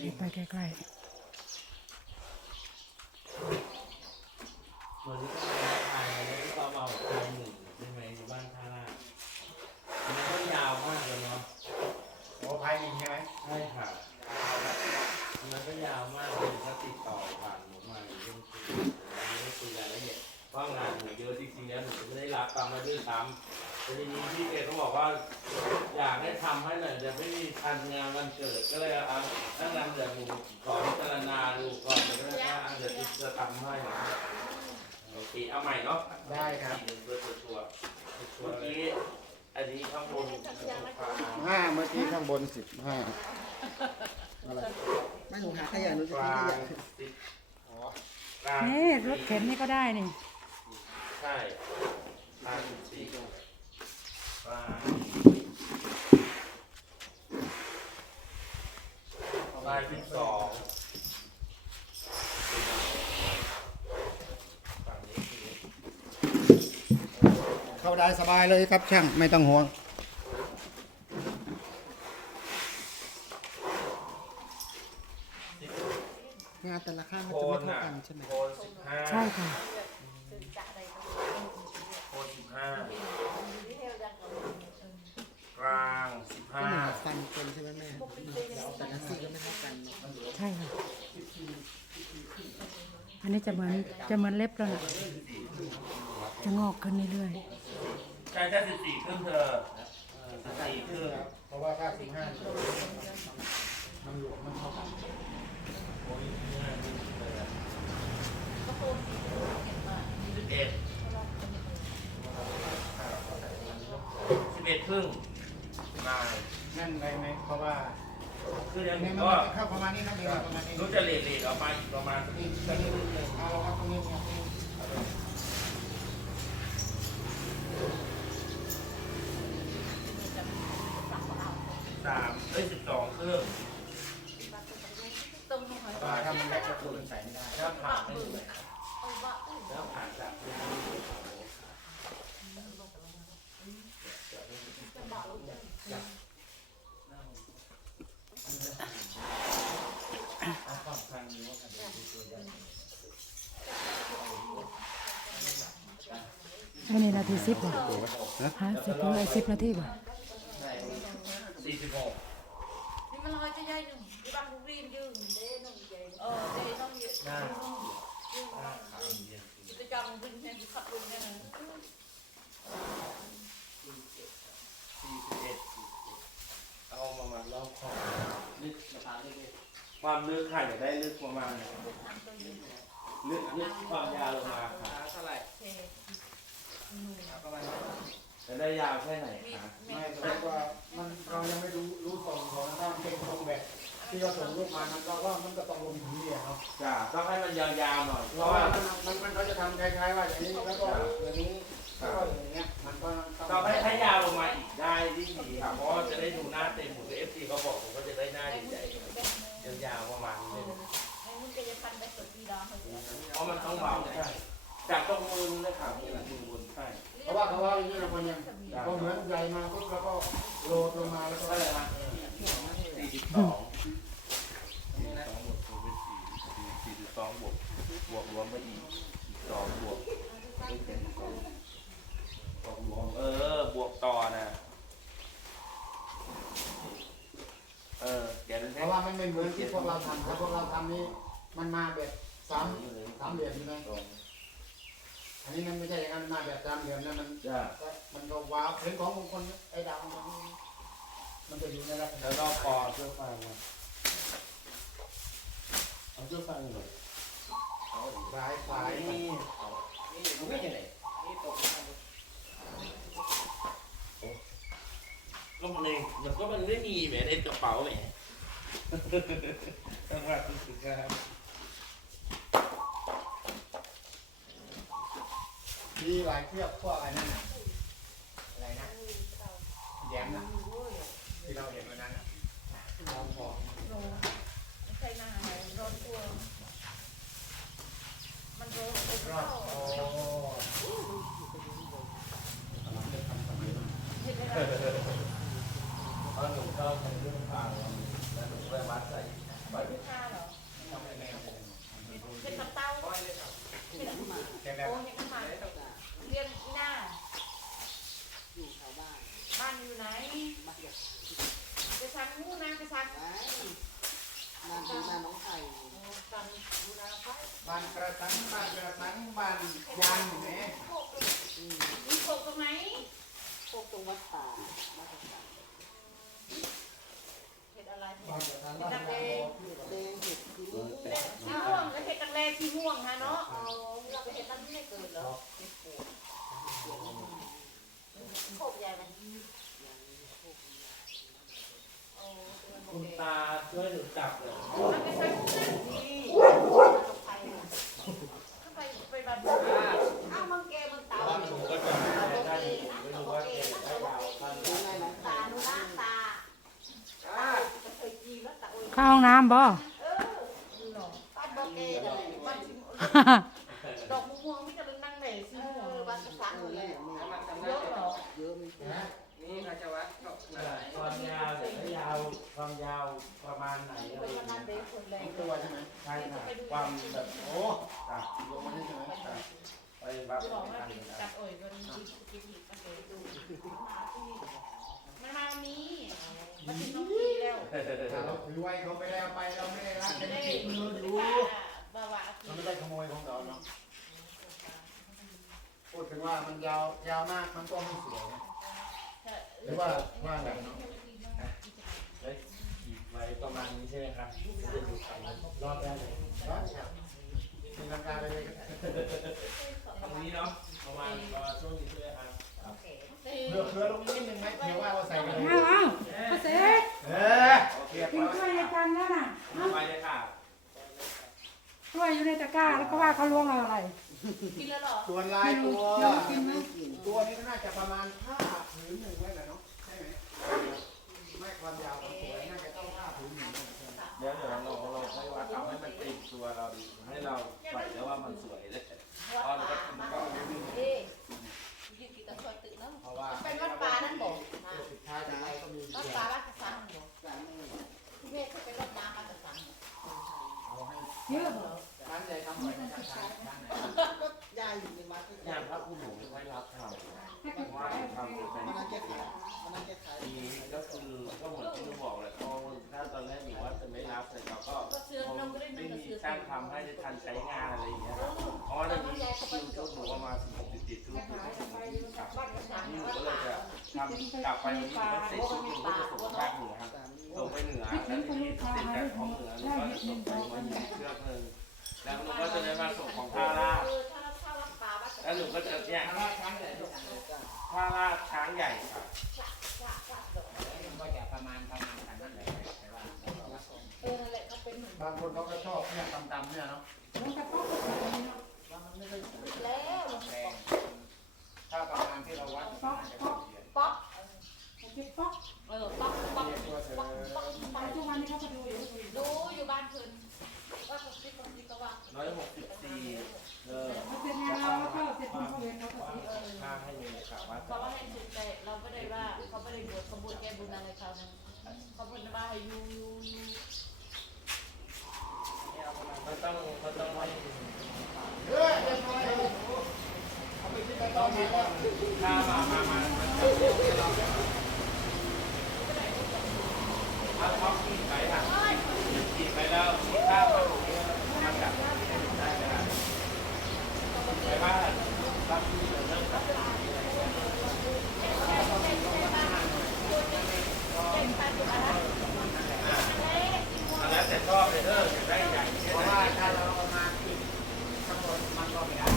นี่ไปใกล้เหมือนที่เขาถ่ายแล้วที่เขาเอาถ่ายหนึ่งใช่ไหมอยู่บ้านท่าลาดมันก็ยาวมากเลยเนาะโอ้ภายหนึ่งใช่ไหมใช่ค่ะมันก็ยาวมากเลยถ้าติดต่อผ่านหนูมาเรื่องคุยไม่ได้คุยรายละเอียดว่างานหนูเยอะจริงๆแล้วหนูจะไม่ได้รับตามมาด้วยซ้ำแต่ ทีนี้พี่เกก็บอกว่า อยากให้ทำให้หน่อยเดี๋ยวไม่มีทันงานวันเกิดก็เลยเอาตั้งนานเดี๋ยวหนูขอพิจารณาดูก่อนเดี๋ยวก็ได้ว่าเดี๋ยวจะทำให้โอเคเอาใหม่เนาะได้ครับทีหนึ่งเพื่อชัวร์ๆเมื่อกี้อันนี้ข้างบนห้าเมื่อกี้ข้างบนสิบห้าอะไรไม่หนูหาขยะหนูจะกทิ้งลาขงยะสิบอ๋อกลางๆนี่รถเข็นนี่ก็ได้นี่ใช่กลางสิ ข่ายสิบสองเข้าได้สบายเลยครับช่างไม่ต้องห่วงานแต่ละข้างมัน โค จะไม่ น เท่า อะ กันใช่ไหม โคนสิบห้า ใช่ค่ะ โคนสิบห้ากลางสิบ ก็ ห้า เหมือนฟันคนใช่ไหมแม่แต่ละซี่ก็ไม่เท่ากันเนอะ ใช่ค่ะ อันนี้จะ เหมือนจะเหมือนเล็บแล้วล่ะจะงอกขึ้นเรื่อยใช่แค่สิบสี่ครึ่งเธอสิบสี่ครึ่งเพราะว่าถ้าสิบห้ามันหลวมมันเท่ากันสิบเอ็ดสิบเอ็ดครึ่งนายนั่นได้ไหมเพราะว่า คือยังเนี่ยมันก็เข้าประมาณนี้นะเดี๋ยวประมาณนี้รู้จะเลทเลทออกมาอีกประมาณสักนี่ตอนนี้เอาครับตรงนี้ครับ สามเอ้ยสิบสองครึ่ง ปลาถ้ามันเล็กก็ตัวมันใส่ไม่ได้ แล้วผ่านไม่เลยแล้วผ่านจากที่เอาความคันนี้ว่าคันนี้ตัวใหญ่ ๆ ไอ้นี่นาทีสิบบ่ฮะสิบหรือไอ้สิบนาทีบ่สี่สิบหกนี่มันลอยจะใหญ่หนึ่งที่บานลูกรีมยืนเด้น้องใหญ่เออเด้น้องเยอะหน้ายืนหน้าขาวเย็นกิจกรรมวิ่งเนี่ยขับวิ่งเนี่ยนสี่สิบเอ็ดเอามามาลอกคอลึกราคาลึกความลึกค่ะอยากได้ลึกประมาณลึกลึกความยาวลงมาค่ะเท่าไหร่ โอเคประมาณจะได้ยาวแค่ไหนมีคะมีไม่แสดงว่ามันเรายังไม่รู้รู้ส่งของถ้ามันเป็นตรงแบบที่เราส่งรูปมามันก็ว่ามันก็ต้องลงถึงนี่ครับจ้ะต้องให้มันยาวๆหน่อยเพเพราะราะว่าว่ามันมันมันเขาจะทำคล้ายๆว่าอย่างนี้แล้วก็อย่างนี้แล้วก็อย่างเงี้ยมันก็ต้องให้ให้ยาวลงมาอีกได้ยิ่งดีค่ะเพราะว่าจะได้ดูหน้าเต็มผมเอฟซีเขาบอกผมก็จะได้หน้าไอ้ใหมึงญ่จะแบบๆยาวๆประมาณนี้เลยไอ้มึงจะพันไปสุดที่ดาวเขาเพราะมันต้องเบาใช่จากตรงมือเลยค่ะนี่แหละมือบนใช่เพ ราะว่าเขาว่าอย่างนี้นะคนยังพอเหมือนใหญ่มาปุ๊บแล้วก็โลดลงมาแล้วก็ก็เลยนะสี่สิบสองสี่สิบสองบวกคูณเป็นสี่สี่สิบสองบวกบวกรวมไปอีกอีกสองบวกเป็นเจ็ดสิบสองบวกรวมเออบวกต่อนะเออเดี๋ยวเพนี้ราะว่ามันไม่เหมือนที่พวกเราทำถ้าพวกเราทำนี้มันมาแบบสามสามเหลี่ยมใช่ไหมอันนี้มัน ไม่ใช่อย่างนั้นมาแบบสามเหลี่ยมนะมันจ้ามันก็ว้าวเห็นของบางคนไอ้ดาวมันมันจะอยู่ในลักษณะแล้วก็คอเสื้อฟังมาเอาเสื้อฟังหน่อยสายสายนี่ไม่เห็นไหนก็มันเองมันก็มันไม่มีแหมในกระเป๋าแหมต้องมารู้สึกครับ มีหลายเทียบพวกอันนั้นน่ะอะไรนะแยมนะที่เราเห็นวันนั้นน่ะลองบอกลไม่ใส่หน้าร้อนตัว มันโรนเป็นรอเข้า บโอ้ เห็นไหมล่ะ เพราะหนูชอบในเรื่องฟังแล้วหนูไปวัดใส่ เลูกค้าเหรอเป็นตับเต้าเป็นโอ้ยยังขึ้นมาเรียนหน้า อยู่แถวบ้าน บ้านอยู่ไหน บ้านใหญ่ ไปซักงูนะไปซัก ไว้บ้านที่บ้านน้องไข่ ตำดูนาไป บ้านกระสังบ้านกระสังบ้านยางอยู่ไหน โคกมีโคกตรงไหน พวกตรงวัดป่าวัดป่า เห็ดอะไร บ้านกระสัง เห็ บ้า ด น ดัง ยา เล ง ง แดงเห็ดคือ เออแปด สีม่วงแล้วเห็ดดังเลสีม่วงฮะเนาะอ๋อเราไปเห็ดตั้งที่ไม่เกิดเหรอโคกใหญ่ไหมโอ้ตัวมันโอ คุณ เค ตาช่วยหนูจับเลย มันไปซักงูนะนี่ถ้าไปไปบ้านบุญอ้าวมึงแกมึงตา บ้านหนูก็จะได้ได้ไม่รู้ว่าเกได้ยาวสั้น ยังไงนะ ตาหนูนะตาจะเคยจีแล้วตาโอ้ย เข้าห้องน้ำบ่เออหนอบ้านบอกเกย์นั่นแหละบ้านสิดอกม่วงๆมีแต่เป็นนั่งไหนสีม่วงบ้านภาษาเอเลอยแม่เยอะเหรอเยอะมีคนนี่ราชวัฒน์ก็ความยาวระยาวความยาวประมาณไหนอะคไรนอย่างมาเงี้นั่งยเด็กคนแรทั้งงตัวใช่ไหมใช่ค่ะความแบบโอ้ตัดลงมานี่ใช่ไหมครับไปแบบจะบอกว่านั้นกินนะจับโอ่ยวันนี้กินผิดมาเกดูมันมานี้มันถึงต้องปีแล้ว ถ้าเราถือไว้เขาไม่ได้เอาไปเราไม่ได้รักไม่กันได้ติดมือดูบ้าวาเราไม่ได้ขโมยของเราเนาะพูดถึงว่ามันยาวยาวมากมันก็ไม่สวยนะหรือว่าว่าไงเนาะแล้วขีดไว้ประมาณนี้ใช่ไหมครับจะดูไปรอบแรกเลยครับตีลังกาเลยตรงนี้เนาะประมาณประมาณช่วงนี้ใช่ไหมครับ เลือเรือลงนิดนึงไหมเผื่อว่าเราใส่กันเลยเอาเอาพ่อเสกเออโอเคกินกล้วยในจานแล้วน่ะไปเลยค่ะกล้วยอยู่ในตะกร้าแล้วก็ว่าเขาล้วงเอาอะไรกินแล้วหรอส่วนลายตัวตัวนี้ก็น่าจะประมาณผ้าผืนหนึ่งไว้แหละเนาะใช่ไหมไม่ความยาวของตัวน่าจะต้องผ้าผืนหนึ่งเดี๋ยวเดี๋ยวเราเราค่อยว่าทำให้มันติดตัวเราดีให้เราใส่แล้วว่ามันสวยเลยวัดป่ามาเอ๊ยืนกินตะคอยตื่นเนาะ เพราะว่า เป็นวัดป่านั่นบอก สุดท้ายจะไปก็มี วัดป่าวัดกระสังบอก สามแม่ ที่แม่เคยไปวัดน้ำวัดกระสัง เยอะเหรอร้านใหญ่ทำหน่อยร้านใหญ่ร้านไหนก็ยายอยู่ในวัดที่านพระคุณหนูไม่รับทำให้เพเขาราะว่าทำเป็นมันน่าจะขายมันน่าจะขายมีก็คือก็เหมือนที่หนูบอกแหละเพราถ้าตอนแรกหนูว่าจะไม่รับแต่เราก็ไม่มีสื้อช่างทำให้ได้ทันใช้งานอะไรอย่างเงี้ยเพราะว่าตอนนี้คิวก็หนูประมาณสิบหกสิบเจ็ดชั่วัดกระสังนี่หนูก็เลยจะ ทำกลับไปวันนี้ก็เสร็จชุดหนึ่งก็จะส่งภาคเหนือครับสามนี่ส่งไปเหนือแล้วทีนี้เสร็จากของเหนือหนูก็จะส่งไปไว้อีกเครื่องหนึ่งแล้วหนูก็จะได้มาส่งของท่าราชเออถ้าถ้าวัดป่าแล้วหนูก็จะเนี่ยร้านช้างใหญ่ท่าราชช้างใหญ่ครับก็จะประมาณประมาณกันนั่นแหละแต่ว่าบางคนเขาก็ชอบเนี่ยดำๆเนี่ยเนาะ บุญแก้บุญอะไรเขานะเขาพูดว่าให้ยูยูยูมันต้องมันต้องให้เออเรียบร้ยเลยเอาไปที่ไปตอนนี้แล้วค่ามามามามาท็อปกี่ไปอะกี่ไปแล้วมีค่ามาตรงนี้มาจากได้ไหมล่ะไปบ้านรับที่เริ่มจากแล้วแต่ชอบเลยเด้ออยากได้ใหญ่แค่ เพราะ ไหน ว่าถ้าเราเอามาที่ทั้งหมดมันก็ไม่ได้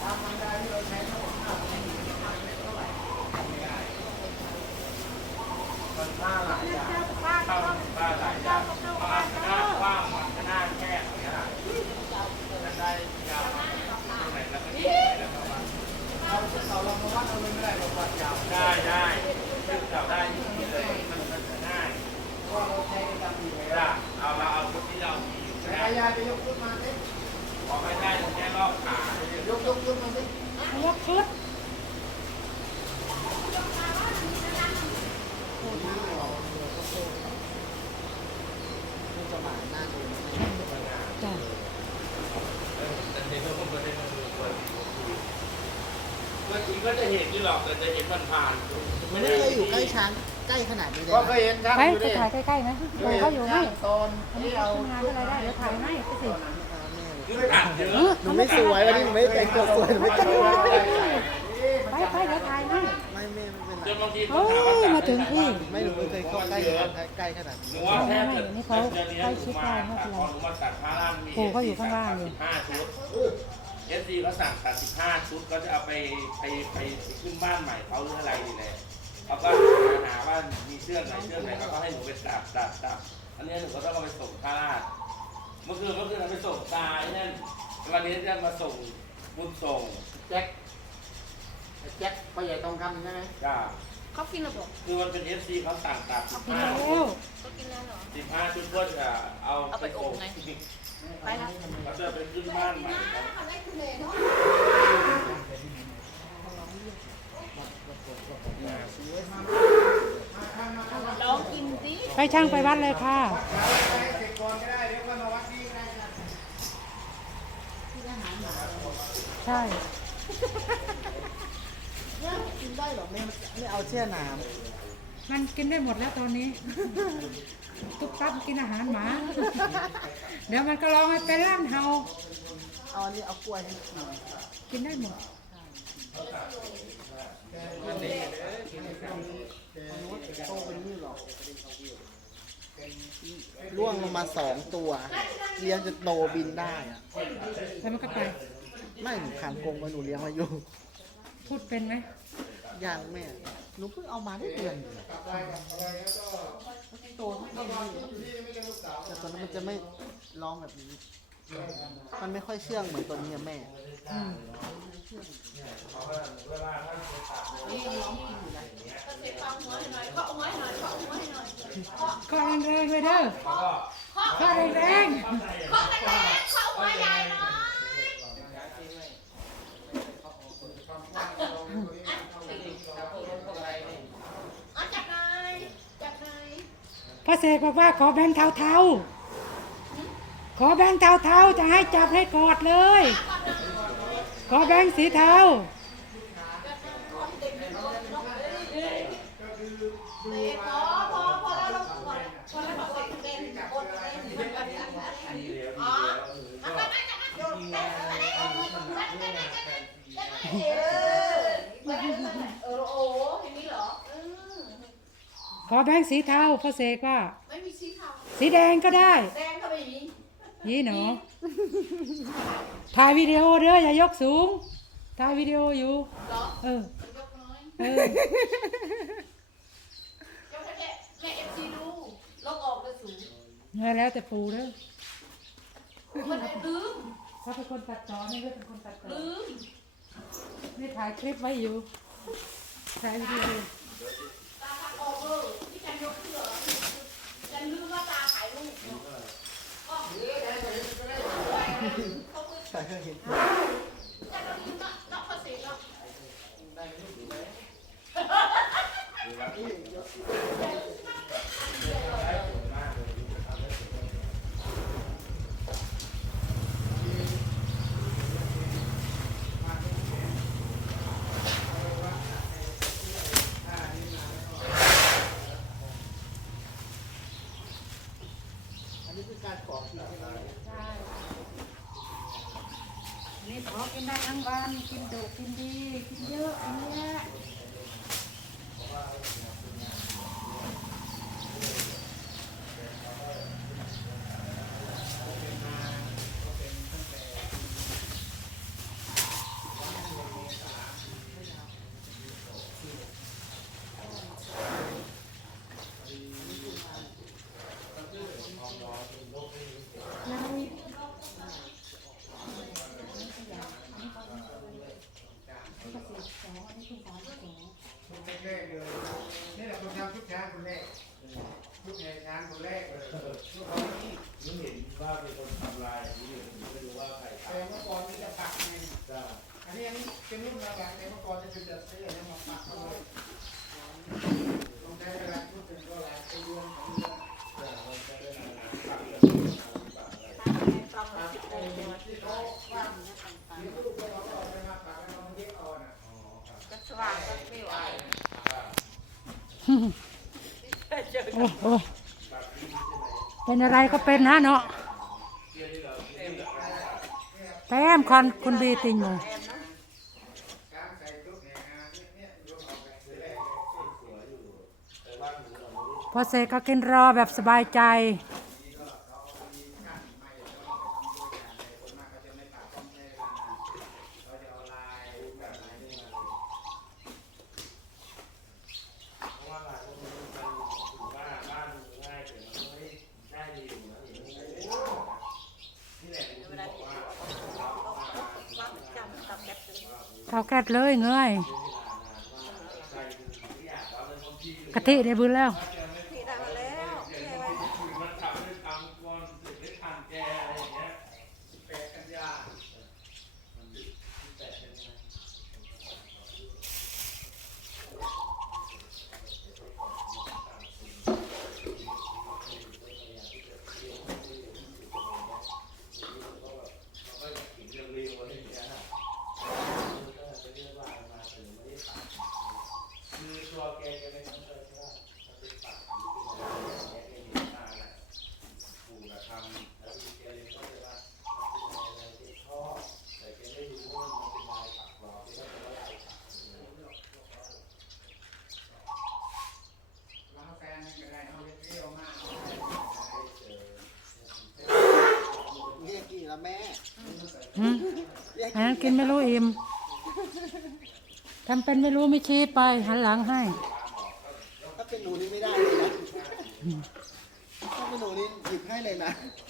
ถ้ามันได้ที่เราใช้ทั้งหมดห้าสิบมันไม่เท่าไหร่ไม่ได้ มันค่าหลายอย่างค่าค่าหลายอย่างบางคณะกว้างบางคณะแคบอย่างเงี้ยมันได้ยาวตรงไหนแล้วก็ที่ไหนแล้วก็ว่า เราเราลองมาวัดเอาเลยไม่ได้เราวัดยาว ได้ได้ซึ่งจับได้ที่นี่เลยมันมันจะง่าย เพราะว่าเราใช้ในการดีไง เวลาเอาเราเอาชุดที่เรามีอ ยู่แต่นะอายาจะยกขึ้นมาสิพอไม่ได้ตรงนี้รอบขายกยกขึ้นมาสิยกชุดเหน้าดูจ้ะแต่ในก็ไม่ได้มาดูคนเมื่อกี้ก็จะเห็นที่หรอกแต่จะเห็นมันผ่าน ไม่ได้เคยอยู่ใกล้ช้าง ใกล้ขนาดนี้เลยก็เคนะยเห็นช้างไปอยู่ไปดิถ่ายใกล้ๆไหมเคเอยอเห็นเขาอยู่ไหมช้างตอนอันที่นี้เอาทำงานอะไรได้เดี๋ยวถ่ายให้ไปสิคือตัดเยเออะอหนูไม่สวยวันนี้หนูไม่แต่งตัวสวยหนูไม่แต่งตัวไปไปเดี๋ยวถ่ายให้ไม่ไม่ไม่เป็นจไรนบางทีโอ้ยมาถึงที่ไม่หนูไม่เคยเข้าใกล้ใกล้ขนาดหนี้นูว่าแค่จะจะเลี้ยงหนูมาตัดพอหนูมาตัดผ้าล่างมีสิบห้าชุดเอสซีเขาสั่งตัดสิบห้าชุดก็จะเอาไปไปไปขึ้นบ้านใหม่เขาหรืออะไรนี่แหละ เขาก็หาว่ามีเสื้อไหนเสื้อไหนเขาก็ให้หนูไปตัดตัดตัดอันนี้หนูก็ต้องเอาไปส่งท่าราชเมื่อคืนเมื่อคืนเราไปส่งตาไอ้นั่นวันนี้จะมาส่งบุญส่งแจ็คไอ้แจ็คพ่อใหญ่ทองคำใช่ไหมจ้าเขากินหรือเปล่าคือมันเป็นเอฟซีเขาสั่งตัดสิบกินห้าแล้วชุดเขากินแล้วเหรอสิบห้าชุดก็จะเอาเอาไปอบไงไปแล้วเขาจะไปขึ้นบ้านใหม่ครับ ลองกินสิ ไป ช่างไปวัดเลยค่ะเสร็จก่อนก็ได้เดี๋ยวก็มาวัดที่ก็ได้ครับใช่กินได้หรอไม่ไม่เอาเชื่อน้มันกินได้หมดแล้วตอนนี้ ตุ๊กตับกินอาหารหมา เดี๋ยวมันก็ลองให้เป็นล่ำเฮาเอาอันนี้เอากล้วยให้กินกินได้หมดโตเป็นนี่หรอ ล่วงลงมาสองตัวเลี้ยงจะโตบินได้อะแล้วมันก็ไปไม่หนูขังกรงไว้หนูเลี้ยงมาอยู่ พูดเป็นไหมยังแม่หนูเพิ่งเอามาได้เดือนเดียวโตเท่านี้แต่ตอนนั้นมันจะไม่ร้องแบบนี้ มันไม่ค่อยเชื่องเหมือนตัวนี้อะแม่ก็แรงๆเลยเด้อแล้วก็ก็แรงเข้าไปแล้วเข้าหัวใหญ่หน่อยเอาจับหน่อยจับหน่อยๆพ่อเสกบอกว่าขอแบงค์เทาๆ ขอแบงค์เทาๆจะให้จับให้กอดเลย ขอแบงค์สีเทาเด็กพอพอพอแล้วเรากดพอแล้วเรากดเป็นกดเป็นอ๋อมันก็ไม่จะมาโยนแต่อันนี้เอามือจับจับจับจับจับเออโอ้เห็นนี้เหรออืมขอแบงค์สีเทาพ่อเสกว่า ไม่มีสีขาวสีแดงก็ได้ แดงก็ไม่มี ยี่หนอถ่ายวิดีโอเด้ออย่ายกสูง ถ่ายวิดีโออยู่เหรอเออ ยกน้อยเออยกแค่แค่แม่เอฟซีดูลบออกเลยสูงเงยแล้วแต่ปูเด้อมันลืมเขาเป็นคนตัดต่อนี่ก็เป็นคนตัดต่อลืมนี่ถ่ายคลิปไว้อยู่ ถ่ายวิดีโอตาพักออกเลยที่ฉันยกขึ้นเหรอฉันลืมว่าตาถ่ายรูปเนาะอ๋อเขาคือ ใช่ก็เห็น แต่เราลืมเนาะเนาะภาษีเนาะ อันนี้คือการขอกินใช่ไหมใช่นี่ขอกินได้ทั้งวัน กินดุกินดี กินเยอะอันเนี้ยชุ กเลยนี่แหละคนาำชุดช้างคนแรกชุดแห่ช้างคนแรกเลยชุดเขาที่นี่เห็นว่ามีคนทำลายนี่อยู่ผมดูว่าใครแต่เมื่อก่อนนี่จะปักไงจ้อันนี้อันนี้เป็นรุ่นระดับแต่เมื่อก่อนจะเป็นแบบเสื้อแล้วมาปักเอาต้องใช้เวลาพูดถึงก็หลายเดือนสองเดือนจ้าเราจะได้นานๆปักเลยก็สว่างก็ไม่ไหว โอ้โอ้เป็นอะไรก็เป็นนะเนาะแต้มคันคุณบีติงหมูพอเสร็จก็กินรอแบบสบายใจ เพราะว่าหลายคนมันถือว่าบ้านมันง่ายแต่มันก็ไม่ได้ดีอยู่นะอย่างนี้นี่แหละผมถึงบอกว่า เท่า แก๊สเลยเงยกะทิได้บุญแล้ว พี่ได้มาแล้วแค่ไว้ มันทำให้ทำก่อนเสร็จไม่ทันแกอะไรอย่างเงี้ยแปดกันยามันแปดกันยา คือตัวแกแกไม่ต้องเลยใช่ไหมมันเป็นปักอยู่เป็นอะไรแกอยู่หน้าแหละปู่กระทำแล้วแกเลยเข้าใจว่ามันเป็นอะไรแกชอบแต่แกไม่รู้ว่ามันเป็นลายปักหรอกแกก็เป็นลายปัก เราแฟนไม่ได้เอาเที่ยวมาก เรียกกี่ละ แม่หืมเรียกอันนั้นกินไม่รู้อิ่มทำเป็นไม่รู้ไม่ชี้ไป หันหลังให้ ถ้าเป็นหนูนี่ไม่ได้เลยนะถ้าเป็นหนูนี่หยิบให้เลยนะเ